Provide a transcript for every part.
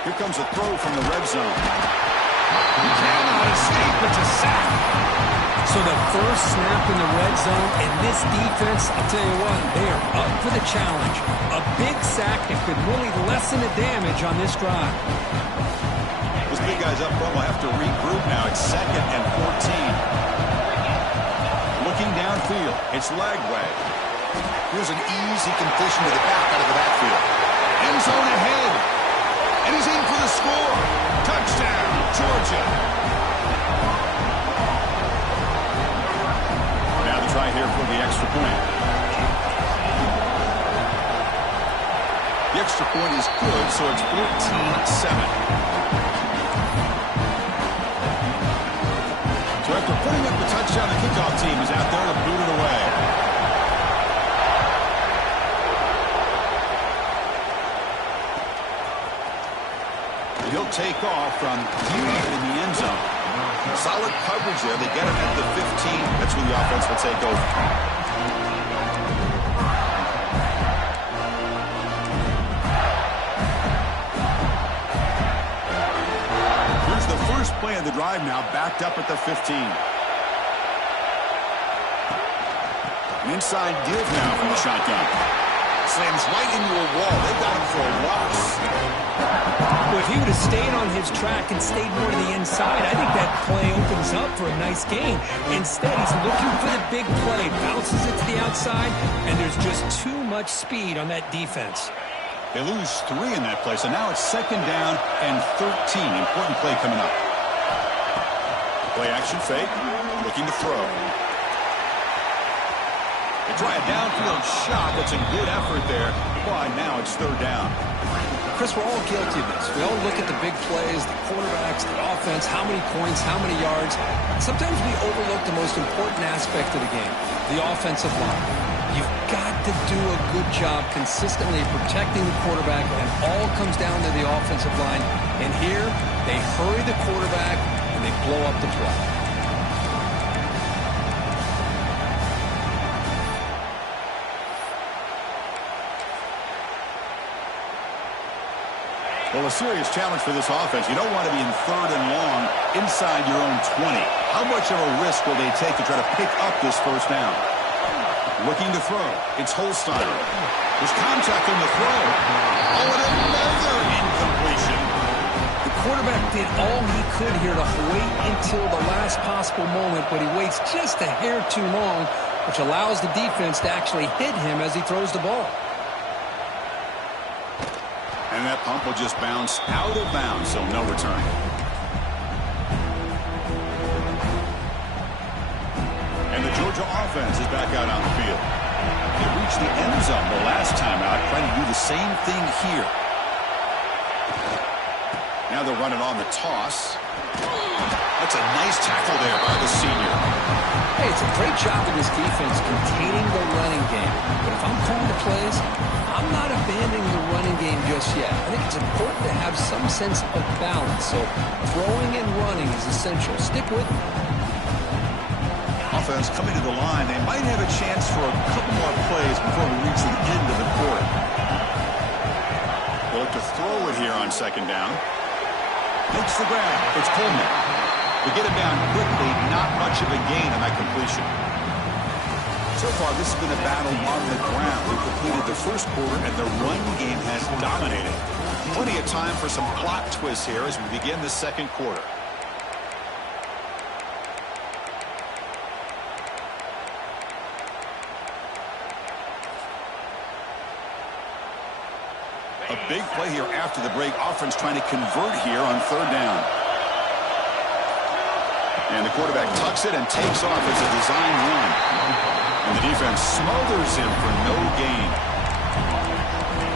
Here comes a throw from the red zone. He cannot escape. It's a sack. So the first snap in the red zone, and this defense, I'll tell you what, they are up for the challenge. A big sack that could really lessen the damage on this drive. Those big guys up front will have to regroup now. It's 2nd and 14. Looking downfield, it's Lagway. Here's an easy completion to the back out of the backfield. End zone ahead. And he's in for the score. Touchdown, Georgia. Now the try here for the extra point. The extra point is good, so it's 14-7. So after putting up the touchdown, the kickoff team is out there to boot it away. He'll take off from deep in the end zone. Solid coverage there. They get him at the 15. That's where the offense will take over. Here's the first play of the drive now, backed up at the 15. An inside give now from the shotgun. Slams right into a wall. They got him for a loss. Well, if he would have stayed on his track and stayed more to the inside, I think that play opens up for a nice gain. Instead, he's looking for the big play, bounces it to the outside, and there's just too much speed on that defense. They lose 3 in that play, so now it's 2nd down and 13. Important play coming up. Play action fake, looking to throw. They try a downfield shot. That's a good effort there, but now it's 3rd down. Chris, we're all guilty of this. We all look at the big plays, the quarterbacks, the offense, how many points, how many yards. Sometimes we overlook the most important aspect of the game, the offensive line. You've got to do a good job consistently protecting the quarterback, and it all comes down to the offensive line. And here, they hurry the quarterback, and they blow up the play. Well, a serious challenge for this offense. You don't want to be in 3rd and long inside your own 20. How much of a risk will they take to try to pick up this first down? Looking to throw. It's Holstein. There's contact on the throw. Oh, and another incompletion. The quarterback did all he could here to wait until the last possible moment, but he waits just a hair too long, which allows the defense to actually hit him as he throws the ball. And that pump will just bounce out of bounds, so no return. And the Georgia offense is back out on the field. They reached the end zone the last time out, trying to do the same thing here. Now they're running on the toss. That's a nice tackle there by the senior. Hey, it's a great job of this defense containing the running game. But if I'm calling the plays, I'm not abandoning the running game just yet. I think it's important to have some sense of balance. So throwing and running is essential. Stick with it. Offense coming to the line. They might have a chance for a couple more plays before we reach the end of the quarter. They'll look to throw it here on 2nd down. Makes the grab. It's Coleman. To get him down quickly, not much of a gain on that completion. So far, this has been a battle on the ground. We've completed the first quarter, and the run game has dominated. Plenty of time for some plot twists here as we begin the 2nd quarter. A big play here after the break. Offense trying to convert here on 3rd down. And the quarterback tucks it and takes off as a design run. And the defense smothers him for no gain.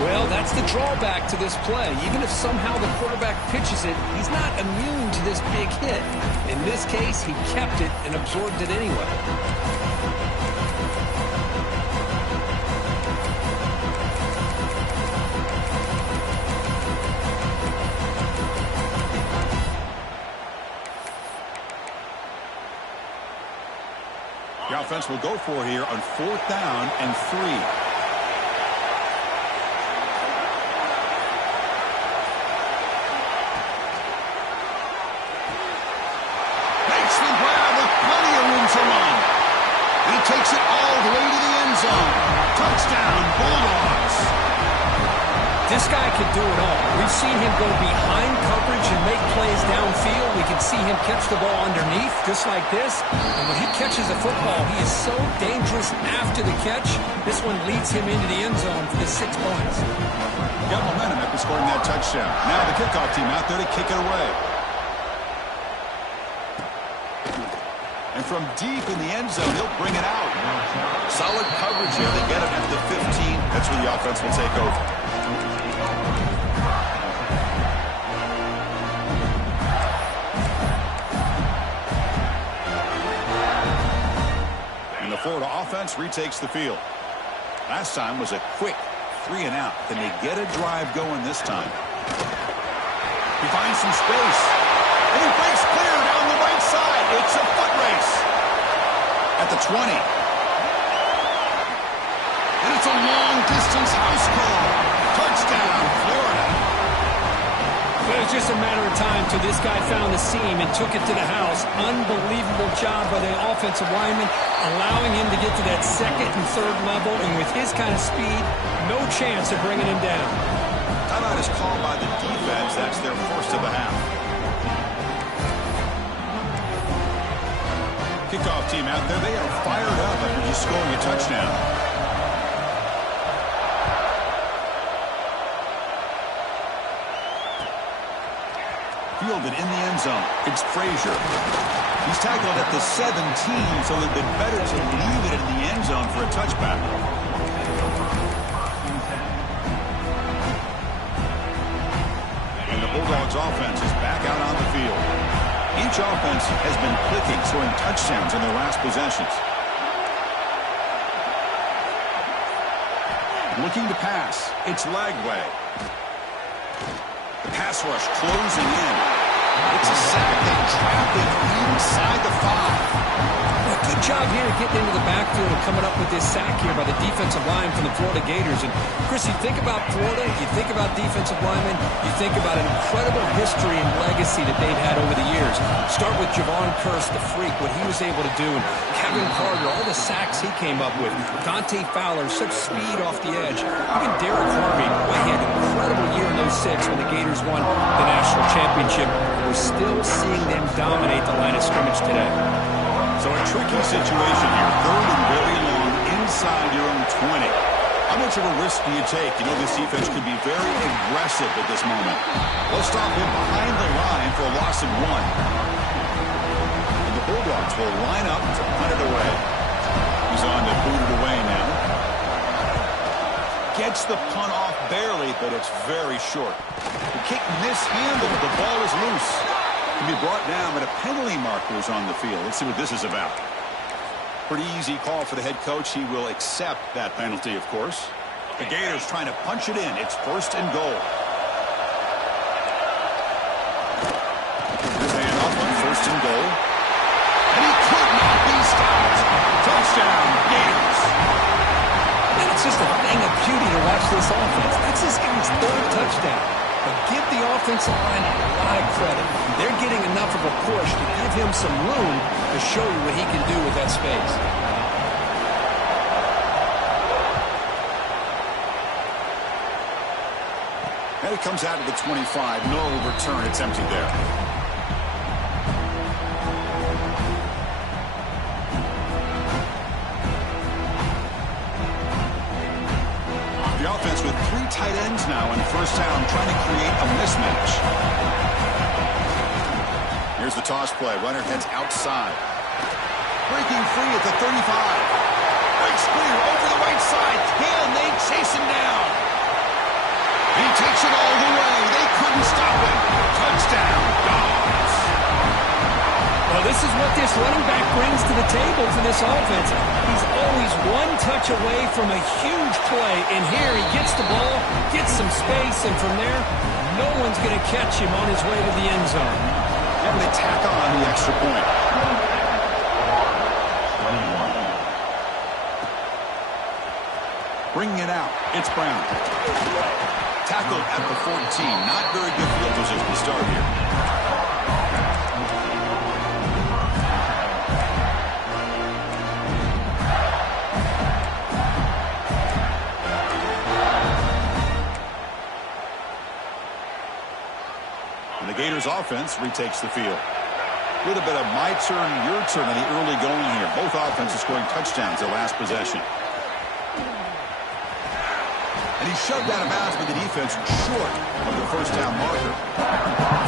Well, that's the drawback to this play. Even if somehow the quarterback pitches it, he's not immune to this big hit. In this case, he kept it and absorbed it anyway. The offense will go for here on 4th down and 3. takes it all the way to the end zone. Touchdown, Bulldogs. This guy can do it all. We've seen him go behind coverage and make plays downfield. We can see him catch the ball underneath, just like this. And when he catches a football, he is so dangerous after the catch. This one leads him into the end zone for the 6 points. Got momentum after scoring that touchdown. Now the kickoff team out there to kick it away. And from deep in the end zone, he'll bring it out. Solid coverage here. They get it at the 15. That's where the offense will take over. And the Florida offense retakes the field. Last time was a quick 3 and out. Can they get a drive going this time? He finds some space. And he breaks clear down the right side. It's a foot race. At the 20. And it's a long-distance house call. Touchdown, Florida. But it was just a matter of time till this guy found the seam and took it to the house. Unbelievable job by the offensive lineman, allowing him to get to that second and third level. And with his kind of speed, no chance of bringing him down. Timeout is called by the defense. That's their first of the half. Kickoff team out there. They are fired up after just scoring a touchdown. Fielded in the end zone. It's Frazier. He's tackled at the 17, so it'd been better to leave it in the end zone for a touchback. And the Bulldogs offense is back out on the field. Each offense has been clicking, scoring touchdowns in their last possessions. Looking to pass. It's Lagway. The pass rush closing in. It's a sack. They trap him inside the 5. Good job here getting into the backfield and coming up with this sack here by the defensive line from the Florida Gators. And, Chris, you think about Florida, you think about defensive linemen, you think about an incredible history and legacy that they've had over the years. Start with Javon Kearse, the freak, what he was able to do. And Kevin Carter, all the sacks he came up with. Dante Fowler, such speed off the edge. Even Derek Harvey, boy, he had an incredible year in 06 when the Gators won the national championship. We're still seeing them dominate the line of scrimmage today. So a tricky situation here. Third and very long inside your own 20. How much of a risk do you take? You know, this defense could be very aggressive at this moment. They'll stop him behind the line for a loss of 1. And the Bulldogs will line up to punt it away. He's on to boot it away now. Gets the punt off barely, but it's very short. The kick mishandled. The ball is loose. Can be brought down, but a penalty marker is on the field. Let's see what this is about. Pretty easy call for the head coach. He will accept that penalty, of course. The Gators trying to punch it in. It's first and goal. Good handoff on first and goal. And he could not be stopped. Touchdown, Gators. And it's just a thing of beauty to watch this offense. That's this guy's 3rd touchdown. But give the offensive line a lot of credit. They're getting enough of a push to give him some room to show you what he can do with that space. And it comes out to the 25. No return. It's empty there. The offense with 3 tight ends now in first down, trying to create a mismatch. Here's the toss play. Runner heads outside. Breaking free at the 35. Breaks clear over the right side. Can they chase him down? He takes it all the way. They couldn't stop him. Touchdown, Dogs. Well, this is what this running back brings to the table for this offense. He's always one touch away from a huge play. And here he gets the ball, gets some space, and from there, no one's going to catch him on his way to the end zone. And they tack on the extra point. Bringing it out. It's Brown. Tackled at the 14. Not very good field position to start here. And the Gators offense retakes the field. A little bit of my turn, your turn in the early going here. Both offenses scoring touchdowns their last possession. And he shoved out of bounds with the defense short of the first down marker.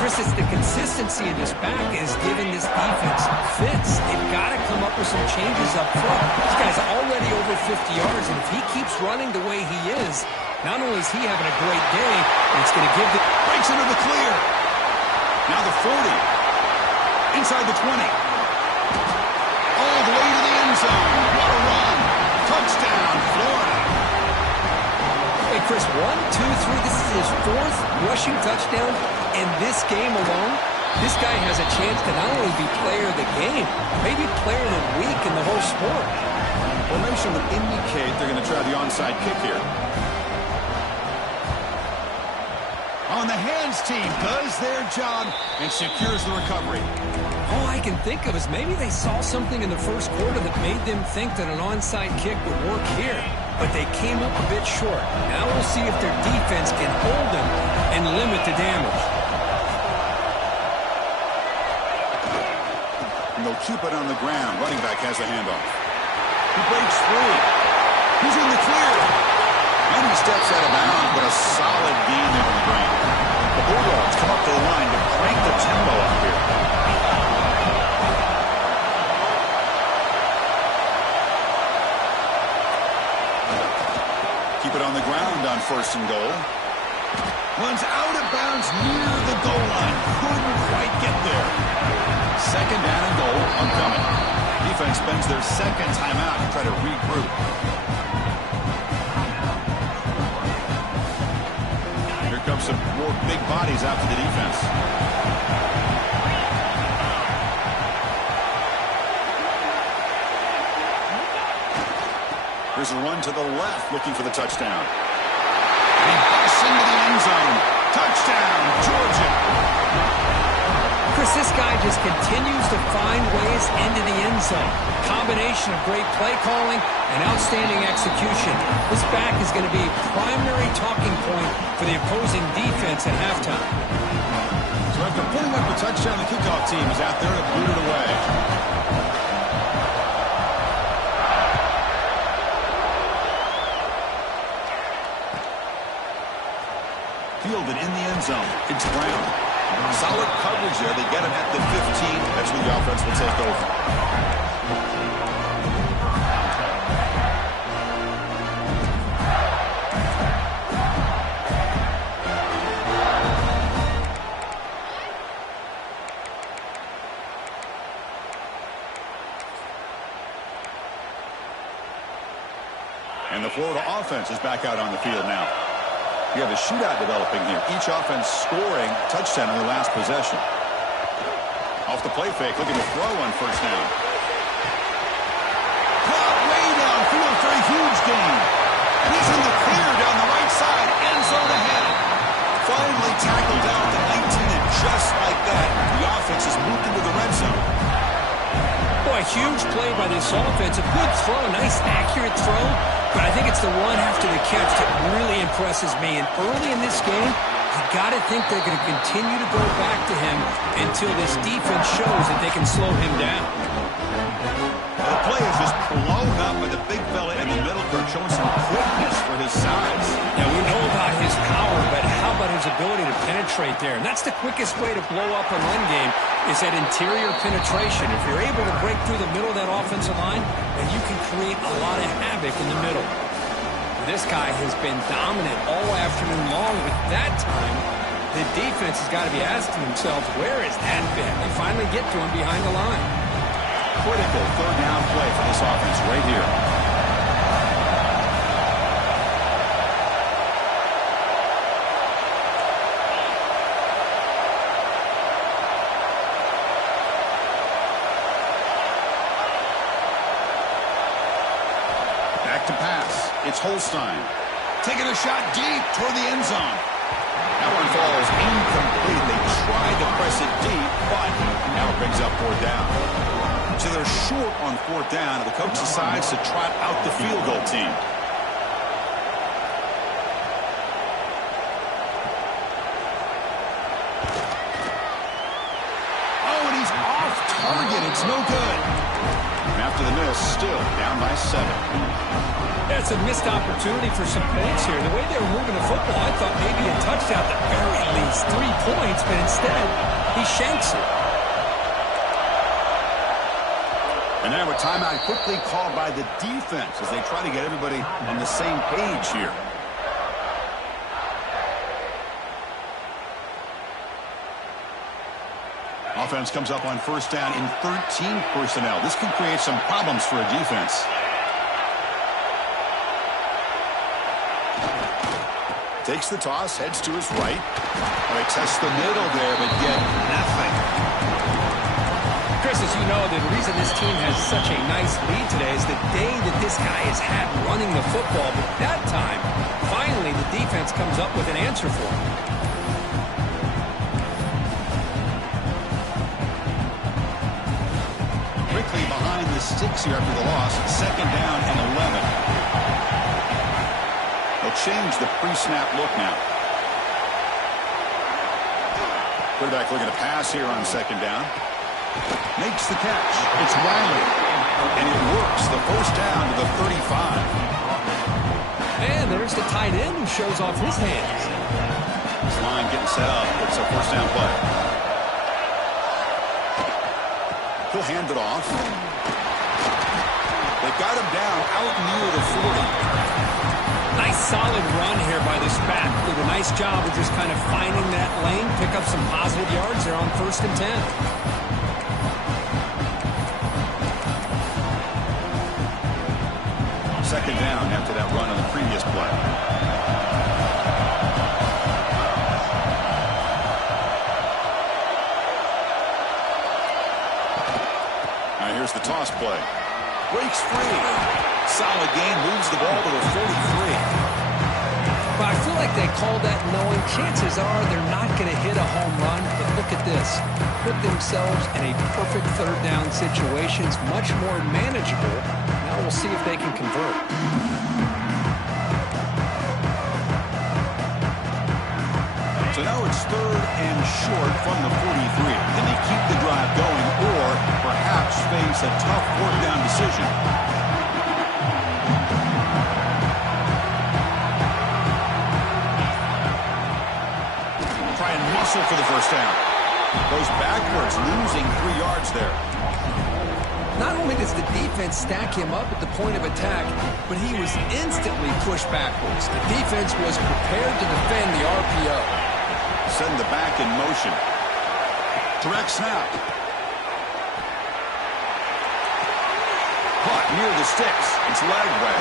Chris, it's the consistency in this back is giving this defense fits. They've got to come up with some changes up front. This guy's already over 50 yards, and if he keeps running the way he is, not only is he having a great day, but it's going to give the... Breaks into the clear. Now the 40. Inside the 20. All the way to the end zone. What a run. Touchdown, Florida. Hey, Chris, 1, 2, 3. This is his 4th rushing touchdown in this game alone. This guy has a chance to not only be player of the game, maybe player of the week in the whole sport. Formation would indicate they're going to try the onside kick here. On the hands team does their job and secures the recovery. All I can think of is maybe they saw something in the first quarter that made them think that an onside kick would work here. But they came up a bit short. Now we'll see if their defense can hold them and limit the damage. And they'll keep it on the ground. Running back has the handoff. He breaks through. He's in the clear. And he steps out of bounds, but a solid gain there on the ground. The Bulldogs come up to the line to crank the tempo up here. Keep it on the ground on 1st and goal. Runs out of bounds near the goal line. Couldn't quite get there. 2nd down and goal, upcoming. Defense spends their 2nd timeout to try to regroup. Here comes some more big bodies out to the defense. Here's a run to the left, looking for the touchdown. He busts into the end zone. Touchdown, Georgia. Chris, this guy just continues to find ways into the end zone. Combination of great play calling and outstanding execution. This back is going to be a primary talking point for the opposing defense at halftime. So after putting up a touchdown, the kickoff team is out there to boot it away. Fielded in the end zone. It's Brown. Solid coverage there. They get him at the 15. That's when the offense will take over. And the Florida offense is back out on the field now. We have a shootout developing here. Each offense scoring a touchdown in the last possession. Off the play fake, looking to throw on 1st down. Caught way downfield for a huge gain. And he's in the clear down the right side. End zone ahead. Finally tackled down at the 19, and just like that, the offense has moved into the red zone. Boy, huge play by this offense. A good throw, a nice accurate throw. But I think it's the run after the catch that really impresses me. And early in this game, you got to think they're going to continue to go back to him until this defense shows that they can slow him down. The play is just blown up by the big fella in the middle, showing some quickness for his size. Now, we know about his power, but how about his ability to penetrate there? And that's the quickest way to blow up a run game is that interior penetration. If you're able to break through the middle of that offensive line, then you can create a lot of havoc in the middle. This guy has been dominant all afternoon long, but that time, the defense has got to be asking themselves, where has that been? They finally get to him behind the line. Critical 3rd down play for this offense right here. To pass. It's Holstein. Taking a shot deep toward the end zone. That one falls incomplete. They tried to press it deep, but now it brings up 4th down. So they're short on 4th down, and the coach decides to trot out the field goal team. target. It's no good. And after the miss, still down by 7. That's a missed opportunity for some points here. The way they were moving the football, I thought maybe a touchdown, at the very least 3 points, but instead, he shanks it. And now a timeout quickly called by the defense as they try to get everybody on the same page here. Offense comes up on first down in 13 personnel. This can create some problems for a defense. Takes the toss, heads to his right. They test the middle there, but get nothing. Chris, as you know, the reason this team has such a nice lead today is the day that this guy has had running the football. But that time, finally, the defense comes up with an answer for him. Quickly behind the sticks here after the loss. Second down and 11. They'll change the pre-snap look now. Quarterback looking to pass here on second down. Makes the catch. It's Riley. And it works. The first down to the 35. And there's the tight end who shows off his hands. This line getting set up. It's a first down play. He'll hand it off. They've got him down out near the 40. Nice solid run here by this back. Did a nice job of just kind of finding that lane, pick up some positive yards there on 1st and 10. Second down after that run on the previous play. Now here's the toss play. Breaks free. Solid gain, moves the ball to the 43. But I feel like they called that knowing chances are they're not going to hit a home run. But look at this. Put themselves in a perfect third down situation. It's much more manageable. Now we'll see if they can convert. So now it's 3rd and short from the 43. Can they keep the drive going or perhaps face a tough fourth down decision? Try and muscle for the first down. Goes backwards, losing 3 yards there. Not only does the defense stack him up at the point of attack, but he was instantly pushed backwards. The defense was prepared to defend the RPO. Send the back in motion. Direct snap. Caught near the sticks. It's Lagway.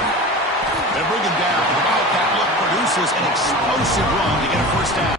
They bring him down. The Wildcat look produces an explosive run to get a first down.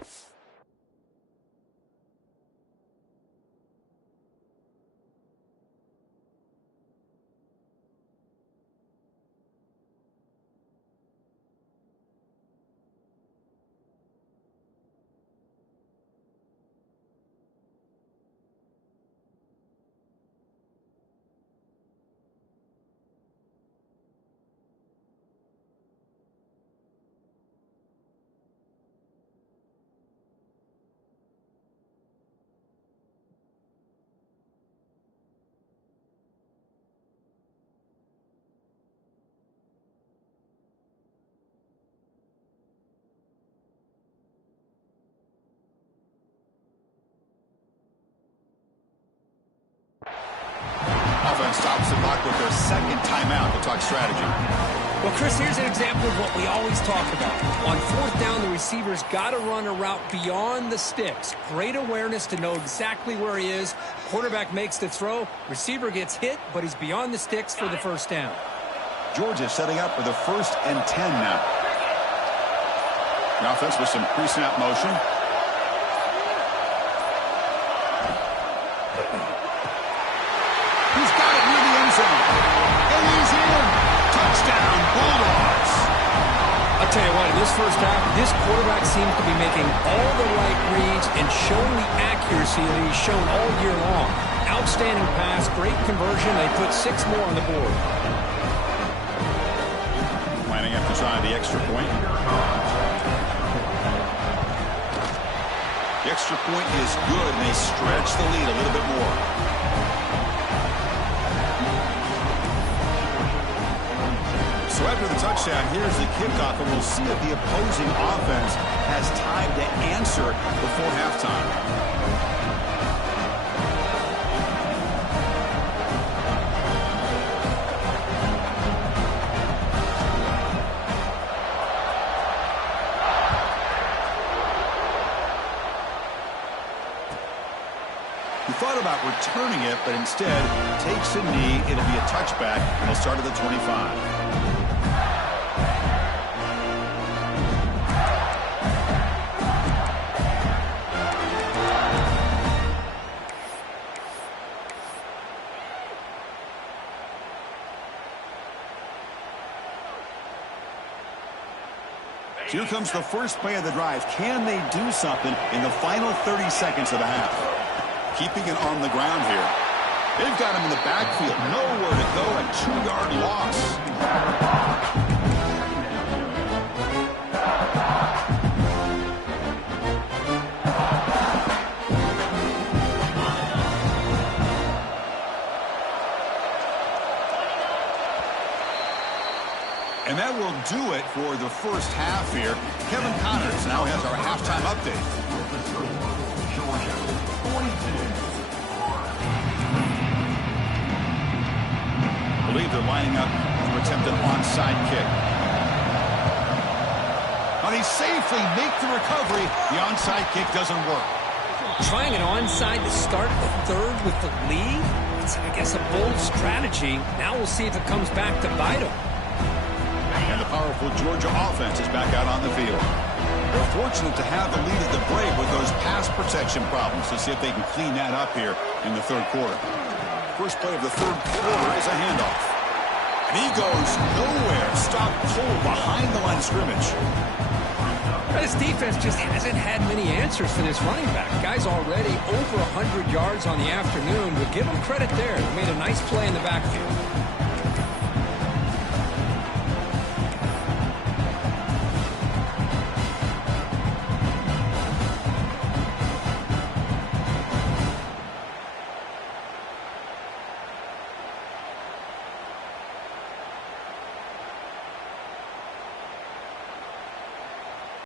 Offense stops the clock with their second timeout to talk strategy. Well, Chris, here's an example of what we always talk about. On 4th down, the receiver's got to run a route beyond the sticks. Great awareness to know exactly where he is. Quarterback makes the throw. Receiver gets hit, but he's beyond the sticks for the first down. Georgia setting up for the 1st and 10 now. The offense with some pre-snap motion. He's got it near the end zone. And he's in. Touchdown, Bulldogs. I'll tell you what, in this first half, this quarterback seems to be making all the right reads and showing the accuracy that he's shown all year long. Outstanding pass, great conversion. They put 6 more on the board. Lining up to try the extra point. The extra point is good, and they stretch the lead a little bit more. So after the touchdown, here's the kickoff, and we'll see if the opposing offense has time to answer before halftime. He thought about returning it, but instead takes a knee. It'll be a touchback, and he'll start at the 25. Here comes the first play of the drive. Can they do something in the final 30 seconds of the half? Keeping it on the ground here. They've got him in the backfield. Nowhere to go. A 2-yard loss. And that will do it for the first half here. Kevin Connors now has our halftime update. I believe they're lining up to attempt an onside kick. Now they safely make the recovery. The onside kick doesn't work. Trying an onside to start the third with the lead? It's, I guess, a bold strategy. Now we'll see if it comes back to bite them. And the powerful Georgia offense is back out on the field. They're fortunate to have the lead at the break with those pass protection problems. To see if they can clean that up here in the third quarter. First play of the third quarter is a handoff. And he goes nowhere. Stop cold behind the line of scrimmage. This defense just hasn't had many answers for this running back. Guy's already over 100 yards on the afternoon, but give him credit there. He made a nice play in the backfield.